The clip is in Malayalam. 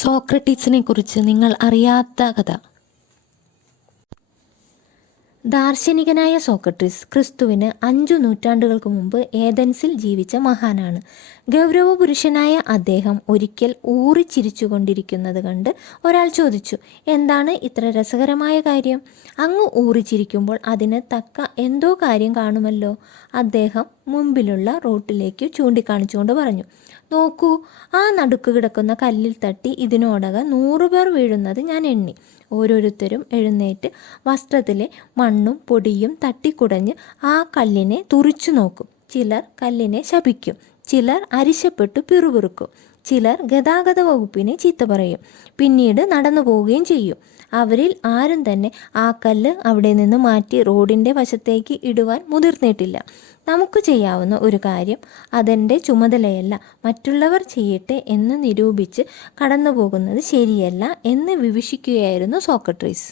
സോക്രട്ടീസിനെ കുറിച്ച് നിങ്ങൾ അറിയാത്ത കഥ. ദാർശനികനായ സോക്രട്ടീസ് ക്രിസ്തുവിന് 5 നൂറ്റാണ്ടുകൾക്ക് മുമ്പ് ഏഥൻസിൽ ജീവിച്ച മഹാനാണ്. ഗൗരവപുരുഷനായ അദ്ദേഹം ഒരിക്കൽ ഊറിച്ചിരിച്ചുകൊണ്ടിരിക്കുന്നത് കണ്ട് ഒരാൾ ചോദിച്ചു, എന്താണ് ഇത്ര രസകരമായ കാര്യം? അങ്ങ് ഊറിച്ചിരിക്കുമ്പോൾ അതിന് തക്ക എന്തോ കാര്യം കാണുമല്ലോ. അദ്ദേഹം മുമ്പിലുള്ള റോട്ടിലേക്ക് ചൂണ്ടിക്കാണിച്ചുകൊണ്ട് പറഞ്ഞു, നോക്കൂ, ആ നടുക്ക് കിടക്കുന്ന കല്ലിൽ തട്ടി ഇതിനോടകം 100 പേർ വീഴുന്നത് ഞാൻ എണ്ണി. ഓരോരുത്തരും എഴുന്നേറ്റ് വസ്ത്രത്തിലെ മണ്ണും പൊടിയും തട്ടിക്കുടഞ്ഞ് ആ കല്ലിനെ തുറിച്ചു നോക്കും. ചിലർ കല്ലിനെ ശപിക്കും, ചിലർ അരിശപ്പെട്ടു പിറുപിറുക്കും, ചിലർ ഗതാഗത വകുപ്പിനെ ചീത്ത പറയും, പിന്നീട് നടന്നു പോവുകയും ചെയ്യും. അവരിൽ ആരും തന്നെ ആ കല്ല് അവിടെ നിന്ന് മാറ്റി റോഡിൻ്റെ വശത്തേക്ക് ഇടുവാൻ മുതിർന്നിട്ടില്ല. നമുക്ക് ചെയ്യാവുന്ന ഒരു കാര്യം അതെൻ്റെ ചുമതലയല്ല, മറ്റുള്ളവർ ചെയ്യട്ടെ എന്ന് നിരൂപിച്ച് കടന്നു പോകുന്നത് ശരിയല്ല എന്ന് വിവക്ഷിക്കുകയായിരുന്നു സോക്രട്ടീസ്.